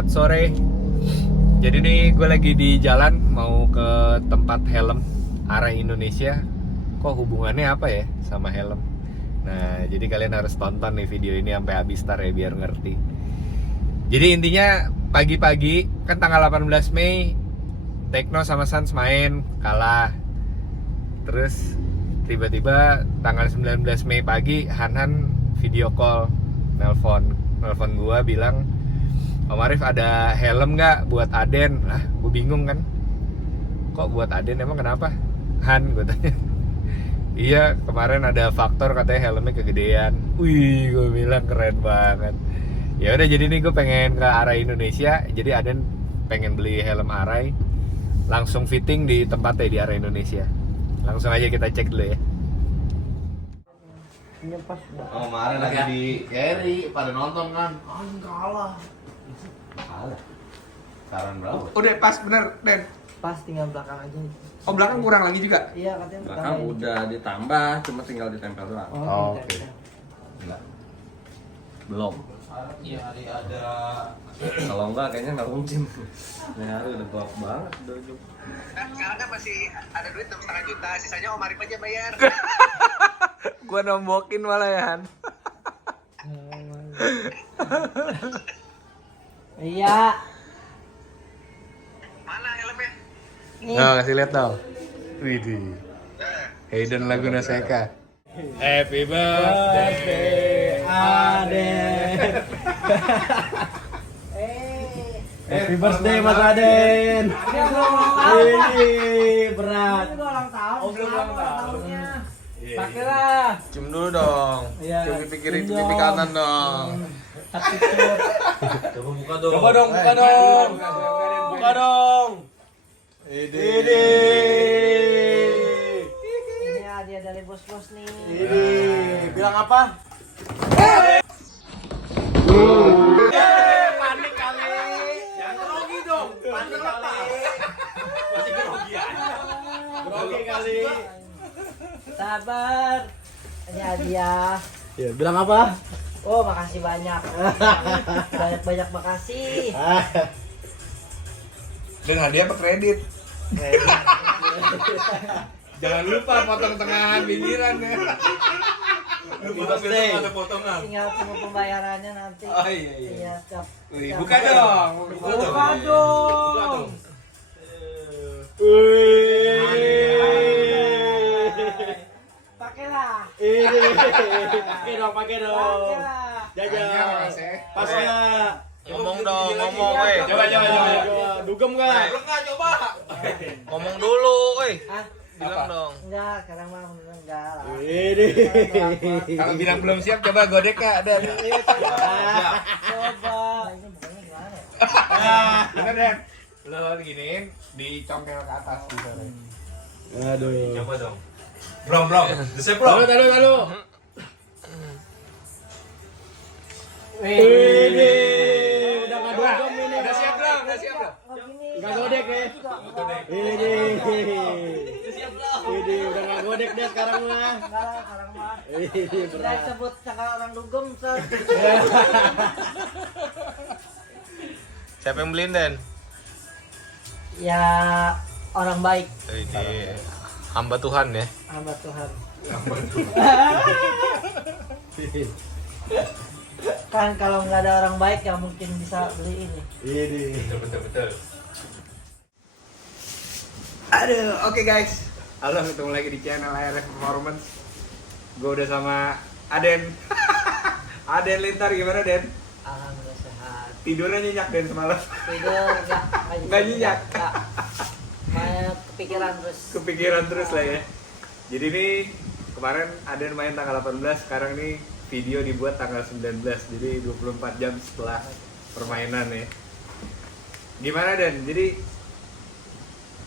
selamat sore. Jadi nih gue lagi di jalan mau ke tempat helm arah Indonesia. Kok hubungannya apa ya sama helm? Nah, jadi kalian harus tonton nih video ini sampai habis tar ya biar ngerti. Jadi intinya pagi-pagi kan tanggal 18 Mei Tekno sama Sans main kalah. Terus tiba-tiba tanggal 19 Mei pagi Han video call nelpon gua bilang, Om Arif ada helm nggak buat Aden? Lah, gue bingung kan. Kok buat Aden, emang kenapa? Han, gue tanya. Iya, kemarin ada faktor katanya helmnya kegedean. Wih, gue bilang keren banget. Ya udah, jadi nih gue pengen ke arah Indonesia. Jadi Aden pengen beli helm Arai, langsung fitting di tempatnya di arah Indonesia. Langsung aja kita cek dulu ya. Oh, kemarin lagi di carry pada nonton kan. Kalah. Saran berapa? Udah pas bener, Den. Pas tinggal belakang aja. Oh, belakang kurang lagi juga? Iya katanya Belakang udah ditambah, cuma tinggal ditempel doang. Oh, Oke. Enggak. Belum. Iya, hari ada. Kalau enggak kayaknya nggak mungkin. Ini hari udah gelap banget udah ujung. Sekarang kan masih ada duit 6,5 juta, sisanya Om Arif aja bayar. Gua nombokin malah ya, Han. Iya. Mana helmnya? Nih. Nah, kasih lihat dong. Widih. Hayden Laguna Seca. Happy birthday, Aden. Happy birthday Mas Aden. Ini berat. Ini ulang tahun. Oh, belum ulang tahunnya. Pakailah. Cium dulu dong. Iya. Cium pipi kiri, cium pipi kanan dong. Coba buka dong. Coba dong, buka dong. Buka dong. Ini hadiah dari bos-bos nih. Ini bilang apa? Panik kali. Jangan grogi dong. Panik kali. Masih grogi aja. Grogi kali. Sabar. Ini hadiah. Ya, bilang apa? Oh, makasih banyak. Banyak makasih. Dan hadiah apa kredit? Jangan lupa potong tengah pinggiran ya. Lupa besok ada potongan. Tinggal tunggu pembayarannya nanti. Oh iya. Iya, siap. Wih, buka dong. Buka dong. Pakailah. Pakai dong. Pakailah. Jajan. Pas nggak? Ngomong dong, ngomong weh. Coba. Dugem nggak? Coba. Ngomong dulu, weh. Hah? Bilang dong. Enggak, sekarang mah enggak lah. Ini. Kalau bilang belum siap, coba godek Kak. Ada. Coba. Ini bukannya gimana ya? Bener Den. Lo giniin, dicongkel ke atas gitu. Aduh. Coba dong. Belum. Desep belum. Taruh. Wih. Udah nggak dugem ini. Udah siap belum? Udah siap belum? Oh, gini. Nggak godek ya? Ini. Ini udah nggak godek deh sekarang mah. Enggak lah, sekarang mah. Ini Kita berat. sebut cakal orang dugem, Sir. Siapa yang beliin, Den? Ya, orang baik, Ini hamba Tuhan ya. hamba Tuhan. Kan kalau nggak ada orang baik ya mungkin bisa beli ini. Ini. Betul. Aduh, oke guys. Halo, ketemu lagi di channel ARF Performance. Gue udah sama Aden. Aden Lintar, gimana Den? Alhamdulillah sehat. Tidurnya nyenyak Den semalam. Tidur Nggak nyenyak. Nggak. Main kepikiran terus. Kepikiran terus lah ya. Jadi nih kemarin Aden main tanggal 18, sekarang nih video dibuat tanggal 19. Jadi 24 jam setelah permainan ya. Gimana Den? Jadi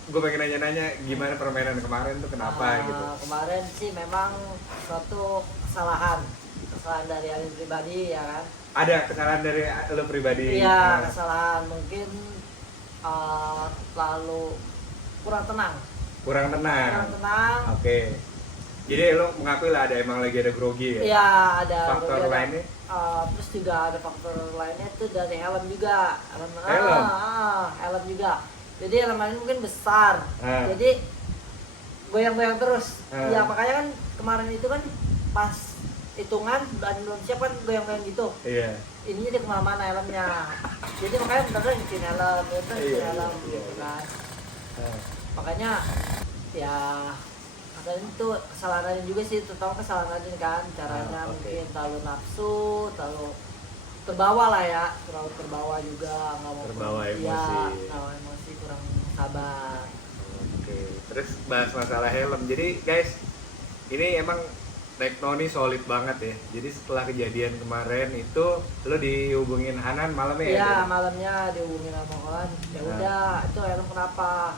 gue pengen nanya-nanya gimana permainan kemarin tuh kenapa gitu. Kemarin sih memang suatu kesalahan dari Alin pribadi ya kan. Ada kesalahan dari lo pribadi? Iya, Nah, kesalahan mungkin lalu kurang tenang. kurang tenang. Kurang tenang. Oke. Jadi lo mengakui lah emang lagi ada grogi ya? Iya, ada Faktor beberapa- lainnya? terus juga ada faktor lainnya itu dari helm juga. Helm? Helm juga. Jadi helm ini mungkin besar. Jadi goyang-goyang terus. Ya makanya kan kemarin itu kan pas hitungan dan belum siap kan goyang-goyang gitu. Iya. Ininya dia kemana-mana helmnya. Jadi makanya bener-bener nyuciin helm, helm gitu kan. Makanya ya dan itu kesalahannya juga sih, terutama kesalahannya kan caranya mungkin terlalu nafsu, terlalu terbawa lah ya, terlalu terbawa juga, nggak mau Terbawa emosi. ya, emosi, kurang sabar. Oke, terus bahas masalah helm. Jadi guys, ini emang Tekno nih solid banget ya. Jadi setelah kejadian kemarin itu lo dihubungin Hanan malamnya ya? Iya, malamnya dihubungin sama kawan. Ya udah, itu helm kenapa?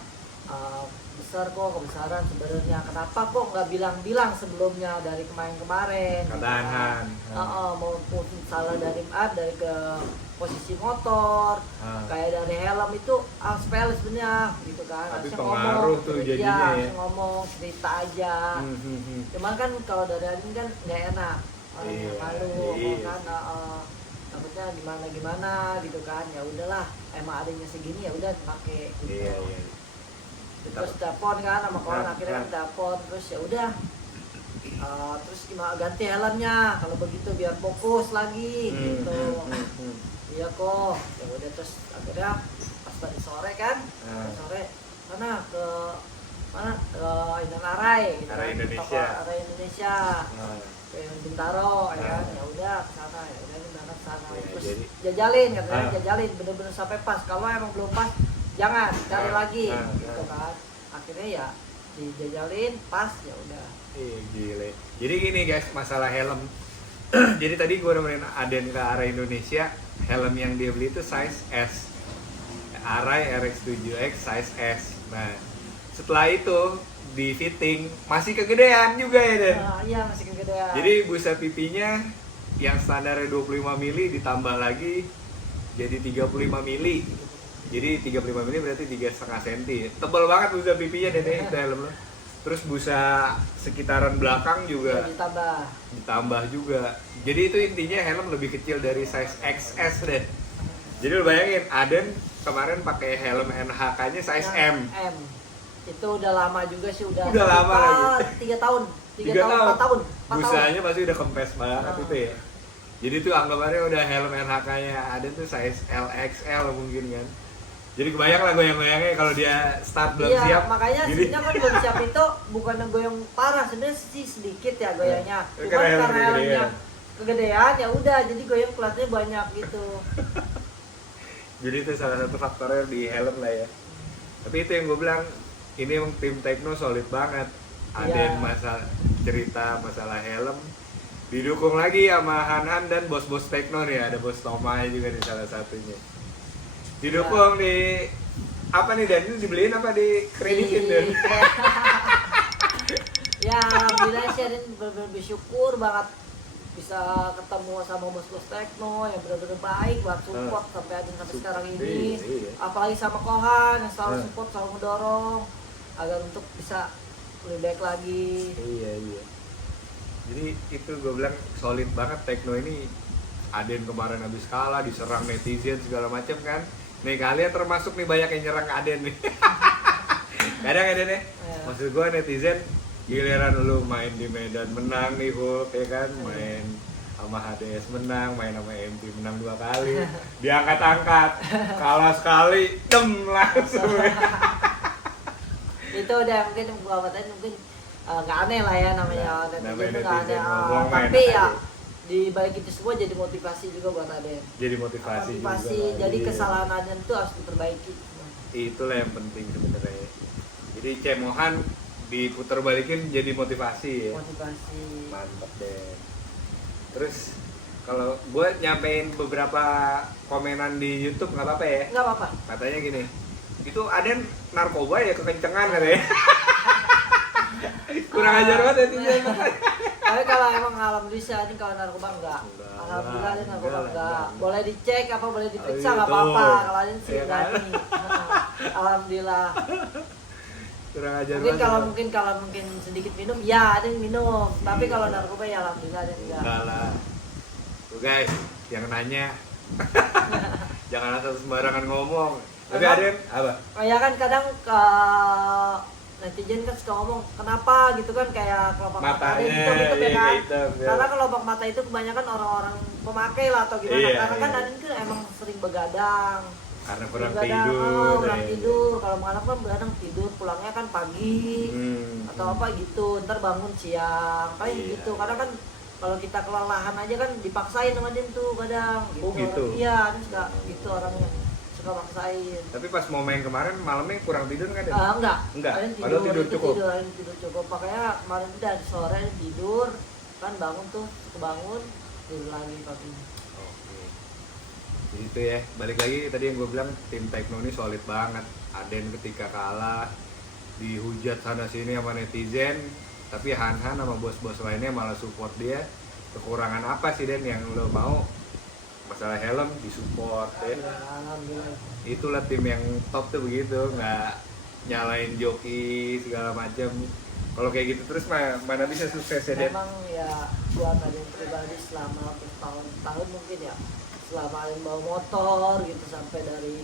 Besar kok, kebesaran sebenarnya. Kenapa kok nggak bilang-bilang sebelumnya dari kemarin-kemarin? Kata Hanan. Maupun salah dari ke posisi motor, kayak dari helm itu sepele sebenarnya, gitu kan. Tapi Harusnya pengaruh tuh jadinya ya. Ngomong cerita aja. Cuman kan kalau dari Adin kan nggak enak, orang yang malu, kan. Takutnya gimana gitu kan. Ya udahlah, emang adanya segini ya udah pakai. Gitu. Iya. Terus telepon kan sama kawan, akhirnya kan telepon, terus ya udah. Terus gimana ganti helmnya kalau begitu biar fokus lagi gitu. Iya kok, ya udah. Terus akhirnya pas tadi sore kan, sore mana ke Arai gitu, Arai kan, Indonesia. toko Arai Indonesia, ke Bintaro ya kan, ya udah ke sana, ya udah ke sana. Terus jajalin katanya, jajalin bener-bener sampai pas. Kalau emang belum pas, jangan cari lagi gitu kan. Akhirnya ya dijajalin pas, ya udah. Gile. Jadi gini guys, masalah helm. Jadi tadi gue nemenin Aden ke Arai Indonesia, helm yang dia beli itu size S. Arai RX7X size S. Nah, setelah itu di fitting masih kegedean juga ya Den? Iya, masih kegedean. Jadi busa pipinya yang standarnya 25 mili ditambah lagi jadi 35 mili. Jadi 35 mili berarti 3,5 cm. Tebal banget busa pipinya Den, itu helm lo. Terus busa sekitaran belakang juga ditambah juga. Jadi itu intinya helm lebih kecil dari size XS deh. Jadi lo bayangin Aden kemarin pakai helm NHK-nya size M. Itu udah lama juga sih, udah lama lagi. 3 tahun, 4 tahun. Busanya pasti udah kempes banget itu ya. Jadi tuh anggapannya udah helm NHK-nya Aden tuh size LXL mungkin kan. Jadi kebayang lah goyang-goyangnya kalau dia start belum siap. Iya, makanya sebenarnya kan belum siap itu bukan goyang parah, sebenarnya sih sedikit ya goyangnya. Cuma karena helmnya kegedean ya udah, jadi goyang kelasnya banyak gitu. Jadi itu salah satu faktornya di helm lah ya. Tapi itu yang gue bilang, ini emang tim Tekno solid banget. Ada yang cerita masalah helm, didukung lagi sama Han dan bos-bos Tekno nih, ada bos Tomai juga di salah satunya. Didukung di apa nih Dan? Ini dibeliin apa di kreditin Dan? Ya alhamdulillah sih Adin bener-bener bersyukur banget bisa ketemu sama bos-bos Tekno yang benar-benar baik buat support sampai Adin sampai sekarang ini. Apalagi sama Kohan yang selalu support, selalu mendorong agar untuk bisa lebih baik lagi. Iya. Jadi itu gue bilang solid banget Tekno ini. Aden kemarin habis kalah, diserang netizen segala macam kan. Nih kalian termasuk nih banyak yang nyerang Aden nih. Kadang Aden ya. Maksud gue netizen giliran lu main di Medan menang nih Hulk ya kan, main sama HDS menang, main sama MP menang 2 kali, diangkat-angkat, kalah sekali, langsung. Itu udah mungkin buat Aden mungkin nggak aneh lah ya namanya netizen itu nggak ada. Tapi ya di balik itu semua jadi motivasi juga buat Aden. Jadi motivasi juga. Jadi kesalahan Aden itu harus diperbaiki. Itulah yang penting sebenarnya. Jadi cemohan diputar balikin jadi motivasi ya. Motivasi. Mantap deh. Terus kalau gue nyampein beberapa komenan di YouTube nggak apa-apa ya? Nggak apa-apa. Katanya gini, itu Aden narkoba ya kekencengan katanya. Kurang ajar banget ya. Tapi kalau emang alhamdulillah ini kalau narkoba enggak. Alhamdulillah ini narkoba enggak. Boleh dicek apa boleh diperiksa enggak apa-apa. Kalau ini sih berani. Alhamdulillah. Kurang ajar mungkin kalau sedikit minum ya ada yang minum. Tapi kalau narkoba ya alhamdulillah ada enggak. Enggak lah. Tuh guys, yang nanya jangan asal sembarangan ngomong. Tapi Emang? ada apa? Kayak kan kadang ke netizen kan suka ngomong kenapa gitu kan kayak kelopak mata ada Matanya, hitam gitu iya, ya kan. hitam, ya. Karena kelopak mata itu kebanyakan orang-orang pemakai lah atau gimana. Iya, Karena kan iya. Aden kan emang sering begadang. Karena kurang Begadang, tidur. kurang ya. tidur. Kalau malam kan begadang tidur, pulangnya kan pagi atau apa gitu. Ntar bangun siang, kayak Iya. gitu. Karena kan kalau kita kelelahan aja kan dipaksain sama dia tuh kadang. Oh, gitu? Iya, dia suka gitu orangnya. Suka maksain. Tapi pas mau main kemarin malamnya kurang tidur nggak deh? Enggak. Enggak? Kalian Padahal tidur itu cukup? tidur cukup. Makanya kemarin dari sore tidur, kan bangun tuh, kebangun, tidur lagi paginya. Oke. Jadi itu ya, balik lagi tadi yang gue bilang tim Tekno ini solid banget. Aden ketika kalah dihujat sana sini sama netizen, tapi Han-Han sama bos-bos lainnya malah support dia. Kekurangan apa sih Den yang lo mau? Masalah helm disupport ya. Alhamdulillah. Itulah tim yang top tuh begitu, nggak nyalain joki segala macam. Kalau kayak gitu terus mana bisa sukses ya Den? Memang ya buat Aden pribadi selama tahun mungkin ya, selama Aden bawa motor gitu sampai dari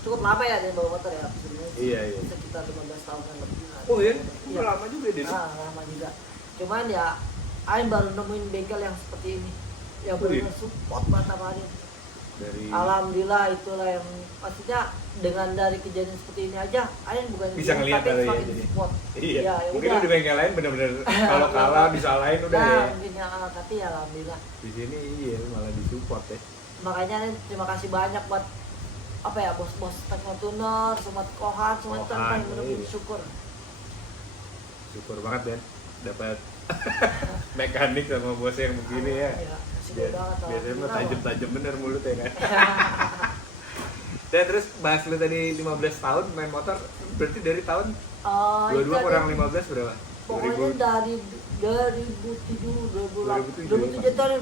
cukup lama ya Aden bawa motor ya sebenarnya Iya, iya. sekitar 15 tahunan lebih lah. Oh iya, Iya. lama juga Den. Lama juga. Cuman ya Aden baru nemuin bengkel yang seperti ini, yang Oh, iya. benar support banget sama Aden. Dari Alhamdulillah itulah yang maksudnya dengan dari kejadian seperti ini aja, Aden bukan Bisa gini, ngeliat tapi kali ya, semakin jadi. support. Iya, Ya, ya mungkin udah. lu di bengkel lain bener-bener kalau kalah disalahin udah Nah, ya. mungkin ya, tapi ya alhamdulillah. Di sini iya malah disupport ya. Makanya Aden terima kasih banyak buat apa ya bos-bos Tekno Tuner, semua Kohan, semua itu Kohan, yang benar-benar iya. syukur. Syukur banget Ben dapat mekanik sama bos yang begini ya. Iya, syukur banget. Biasanya mah alhamdulillah. tajam-tajam bener mulutnya kan. Dan terus bahas lu tadi 15 tahun main motor, berarti dari tahun Oh, itu 22 kurang Aden. 15 berapa? Pokoknya 2000. dari 2007, 2008 itu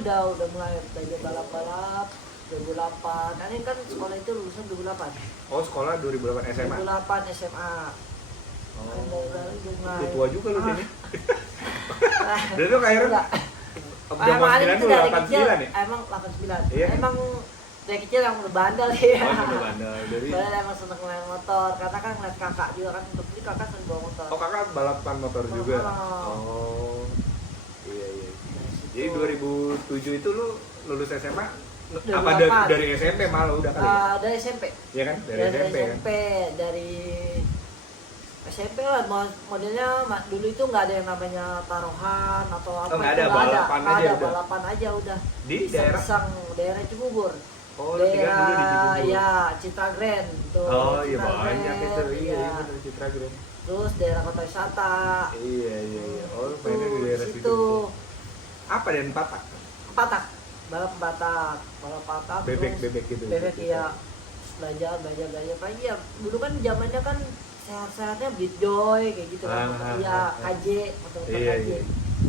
udah mulai belajar balap-balap 2008. Nah, ini kan sekolah itu lulusan 2008. Oh sekolah 2008 SMA. 2008 SMA. Oh. Udah mulai. Udah tua juga lu Ah. ini. Dan lu akhirnya Enggak. zaman Emang Aden 9 itu tuh dari kecil, 89 ya? emang 89. Iya. Emang dari kecil yang udah bandel ya. Oh udah bandel dari. Padahal emang seneng main motor, karena kan ngeliat kakak juga kan, jadi kakak sering bawa motor. Oh kakak balapan motor juga? Oh. Oh iya iya. Dari situ. Jadi 2007 itu lu lulus SMA? Apa 2008. dari SMP malah udah kali ya? Dari SMP. Iya kan? Dari SMP kan? Dari SMP lah, modelnya dulu itu nggak ada yang namanya taruhan atau apa. Oh, nggak itu ada, balapan nggak aja ada, udah. balapan aja udah. Di daerah? Iseng-iseng, daerah Cibubur. Oh lu tinggal dulu di Cibubur? Ya, Citra Grand tuh. Oh iya Citra banyak Grand, itu, iya iya. bener Citra Grand. Terus daerah Kota Wisata. Iya iya iya. Oh lu Tuh, mainnya di daerah situ. situ. Apa dan patak? Patak, balap patak, Bebek terus bebek gitu. bebek iya. Belajar pagi ya. Dulu kan zamannya kan sehat-sehatnya Beat Joy kayak gitu kan. Iya, KJ, motor-motor Iya, KJ. iya.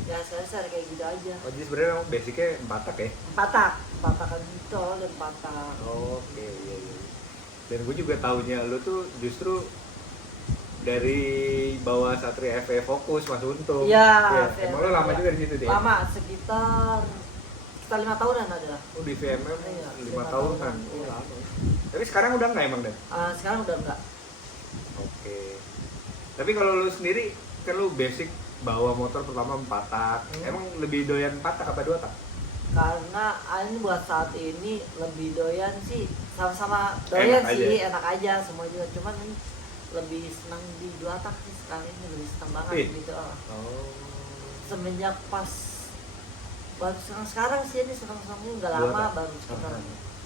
Ya sehat kayak gitu aja. Oh jadi sebenarnya emang basicnya patak ya? Patakan gitu dan patak. Oke, iya iya. Dan gue juga taunya lu tuh justru dari bawah Satria FE Focus Mas Untung. Iya, Emang lu lama iya. juga di situ deh. Lama, sekitar 5 tahunan adalah. Oh di VMM Iya, 5 5 tahunan. tahunan, Oh, iya. lama. Tapi sekarang udah nggak emang Dan? Sekarang udah enggak. Oke. Tapi kalau lu sendiri kan lu basic bawa motor pertama 4 tak. Emang lebih doyan 4 tak apa 2 tak? Karena ini buat saat ini lebih doyan sih, sama-sama doyan Enak sih, aja. enak aja semua juga. Cuman ini lebih senang di 2 tak sih sekali ini, lebih senang banget Ih. gitu. Oh. Semenjak pas baru sekarang sih ini senang-senangnya nggak 2 lama, tak. baru sekitar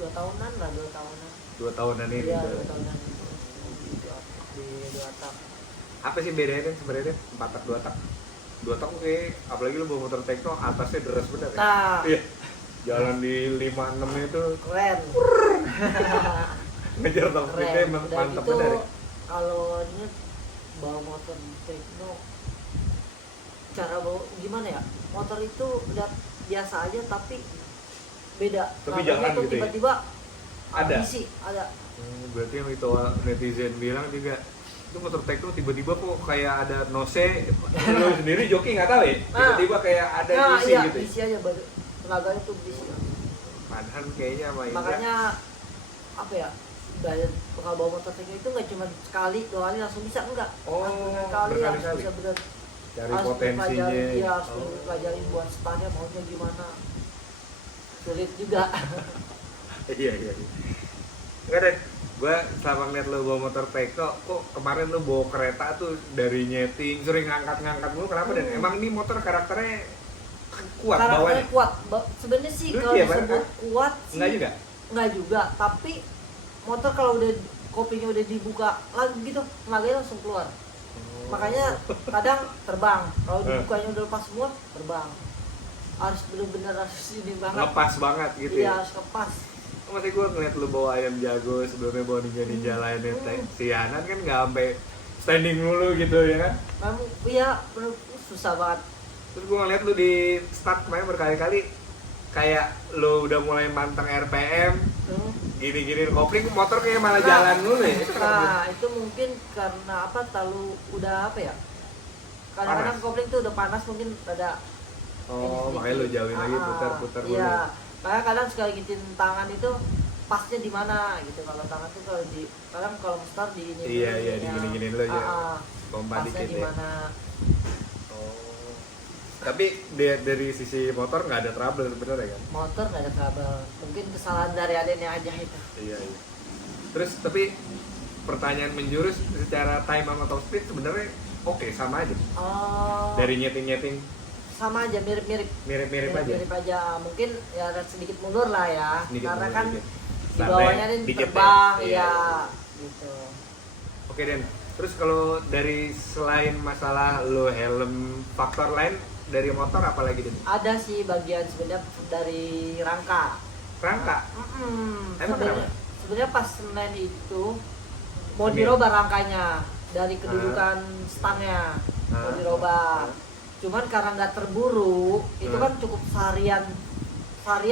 2 tahunan lah, 2 tahunan. 2 tahunan ini. Iya, udah. 2 tahunan itu di 2 tak. Apa sih bedanya Dan sebenarnya 4 tak 2 tak? 2 tak oke, apalagi lu bawa motor Tekno atasnya deres bener ya? Nah, Iya. Jalan di 56 itu keren. ngejar top speednya Keren. Udah mantep gitu, bener ya? kalau ini bawa motor Tekno, cara bawa gimana ya, motor itu udah biasa aja tapi beda. Tapi Namanya jangan tuh gitu ya? tiba-tiba Ada? isi ada. Berarti yang itu netizen bilang juga itu motor Tekno tiba-tiba kok kayak ada nose. Lu sendiri joki nggak tahu ya? Tiba-tiba kayak ada isi iya, gitu. isi aja baru tenaganya tuh isi. Padahal kayaknya sama Indra. Makanya apa ya, dari bakal bawa motor teknik itu nggak cuma sekali 2 kali langsung bisa, enggak. Oh, Kali harus berkali-kali. bisa bener. Cari Harus potensinya. dipelajari, iya, harus Oh. dipelajarin buat startnya maunya gimana. Sulit juga. Iya. Enggak deh, gue selama ngeliat lo bawa motor Peko, kok kemarin lo bawa kereta tuh dari nyeting, sering ngangkat-ngangkat mulu, kenapa Dan? Emang ini motor karakternya kuat Karakternya bawahnya? kuat. Sebenarnya sih Lu kalau iya, disebut kan? kuat sih Enggak juga? Enggak juga, tapi motor kalau udah kopinya udah dibuka lagi gitu, tenaganya langsung keluar. Makanya kadang terbang. Kalau dibukanya udah lepas semua, terbang. Harus bener-bener harus ini banget. Lepas banget gitu Iya, ya? harus lepas. Maksudnya gue ngeliat lo bawa ayam jago, sebelumnya bawa ninja lainnya, si Hanan kan nggak sampai standing dulu gitu ya kan? Memang iya, bener, susah banget. Terus gue ngeliat lu di start kemarin berkali-kali kayak lu udah mulai manteng RPM, gini-gini kopling, motor kayak malah jalan dulu ya. Itu kenapa? Nah, itu mungkin karena apa? Terlalu udah apa ya? Kadang-kadang Panas. kopling tuh udah panas, mungkin ada. Oh, makanya lu jauhin lagi, putar-putar dulu. Iya, makanya kadang sekali gigitin tangan itu pasnya di mana gitu. Kalau tangan tuh kalau di kadang kalau start di ini. Iya, dulu iya, ininya. digini-giniin dulu ya. Pompa Pasnya dikit di ya. mana? Oh. Tapi dari sisi motor nggak ada trouble sebenarnya kan? Motor nggak ada trouble. Mungkin kesalahan dari adanya aja itu. Iya. Terus tapi pertanyaan menjurus secara time sama top speed sebenarnya oke sama aja. Oh, Dari nyeting sama aja, mirip-mirip. mirip-mirip aja. Mirip aja. Mungkin ya ada sedikit mundur lah ya. Sedikit Karena mundur kan dikit. di Startnya bawahnya ini dikit terbang, ya. ya. Iya. Gitu. Oke Den, terus kalau dari selain masalah lo helm, faktor lain dari motor apa lagi Den? Ada sih bagian sebenarnya dari rangka. Rangka? Emang kenapa? Sebenarnya pas Senin itu mau Senin? dirubah rangkanya dari kedudukan stangnya, mau Ah. dirubah. Cuman karena nggak terburu, itu Ah. kan cukup seharian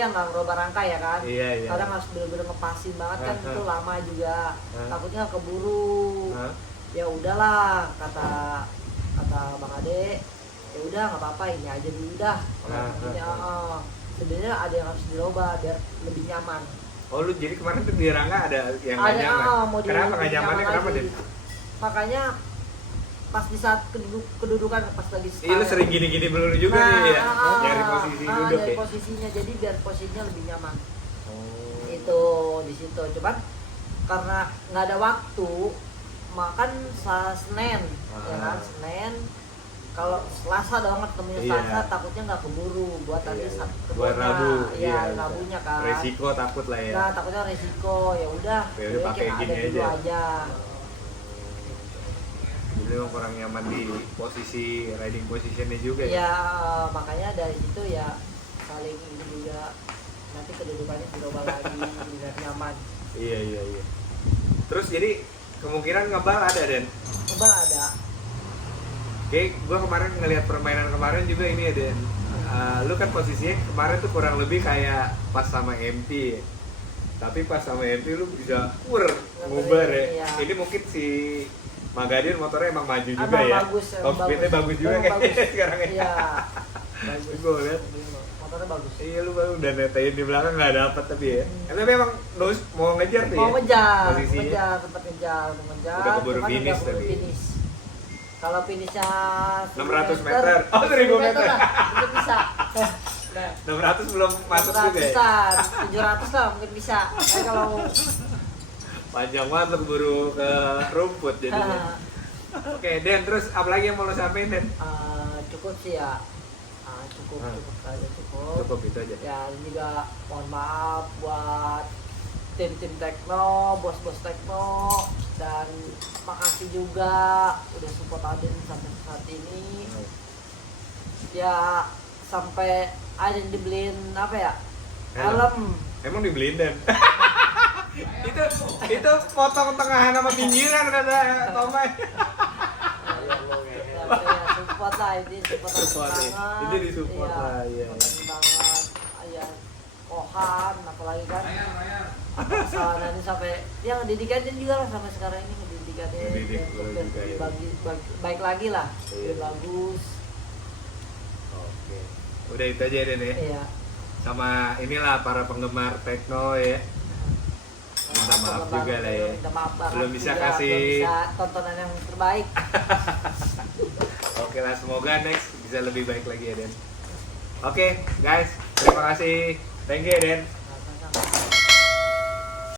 lah merubah rangka ya kan. Iya. Kadang harus bener-bener ngepasin banget kan, Ah. itu lama juga. Takutnya keburu. Hah? Ya udahlah, kata Bang Ade, ya udah nggak apa-apa, ini aja dulu dah. Ini sebenarnya ada yang harus dirubah biar lebih nyaman. Oh lu jadi kemarin tuh di Rangga ada yang nggak Ada nyaman? mau di Kenapa nggak nyamannya? nyaman Kenapa lagi. Den? Makanya pas di saat kedudukan pas lagi Iya lu sering gini-gini melulu juga nih ya? Nyari posisi duduk nyari ya? posisinya, jadi biar posisinya lebih nyaman. Oh. Itu di situ. Cuman karena nggak ada waktu, makan Senin, ya kan Senin. Kalau Selasa doang ketemunya Iya. Selasa, takutnya nggak keburu buat nanti Iya. Sabtu Buat Rabu, Iya, iya. Rabunya kan. Resiko takut lah ya? Nah, takutnya resiko. Ya udah, Ya udah pakai kita gini ada dulu aja. aja. Jadi emang kurang nyaman di posisi riding positionnya juga ya? Ya, makanya dari situ ya saling ini juga, nanti kedudukannya dirubah lagi biar nyaman. Iya. Terus jadi kemungkinan ngebal ada Den? Coba ada. Oke, gue kemarin ngelihat permainan kemarin juga ini ya Den. Lu kan posisinya kemarin tuh kurang lebih kayak pas sama MP ya. Tapi pas sama MP lu bisa nguber ya. Iya. Ini mungkin si Magadir motornya emang maju juga Emang ya. bagus, Top speednya bagus juga Emang kayaknya bagus. sekarang ya. Iya. Bagus. Gue lihat. Motornya bagus. Iya lu baru udah netain di belakang nggak dapet tapi ya. Tapi emang nus mau ngejar tuh ya. Mau ngejar, Posisinya. sempat ngejar, mau ngejar. Udah keburu cuman finish udah keburu tapi. finish. Kalau finishnya 600 meter. Oh, 1000 meter. lah, mungkin bisa. Nah, 600 belum masuk juga ya. 700 lah mungkin bisa. Kalau Panjang banget lu keburu ke rumput jadinya. Oke, Den, terus apa lagi yang mau lo sampein, Den? cukup sih ya. Cukup saja cukup. Cukup itu aja. Ya ini juga mohon maaf buat tim-tim Tekno, bos-bos Tekno, dan makasih juga udah support Aden sampai saat ini. Ya sampai Aden dibeliin apa ya? Helm. Emang dibeliin, Den? itu potong tengahan sama pinggiran kata Tomai. Ya, support lah ini support Support, ya. banget. Ini disupport lah, iya. Makasih banget. Ya, Kohan apalagi kan. Kesalahan ini sampai yang didikatin juga lah sampai sekarang ini ngedidikatin Ngedidik untuk juga ya. baik lagi lah. Iya. Biar bagus. Oke. Udah itu aja, Den ya. Iya. sama inilah para penggemar techno ya. Minta maaf juga lah ya. Minta maaf banget Belum bisa juga, kasih. belum bisa tontonan yang terbaik. Oke lah, semoga next bisa lebih baik lagi ya Den. Oke guys, terima kasih. Thank you ya Den.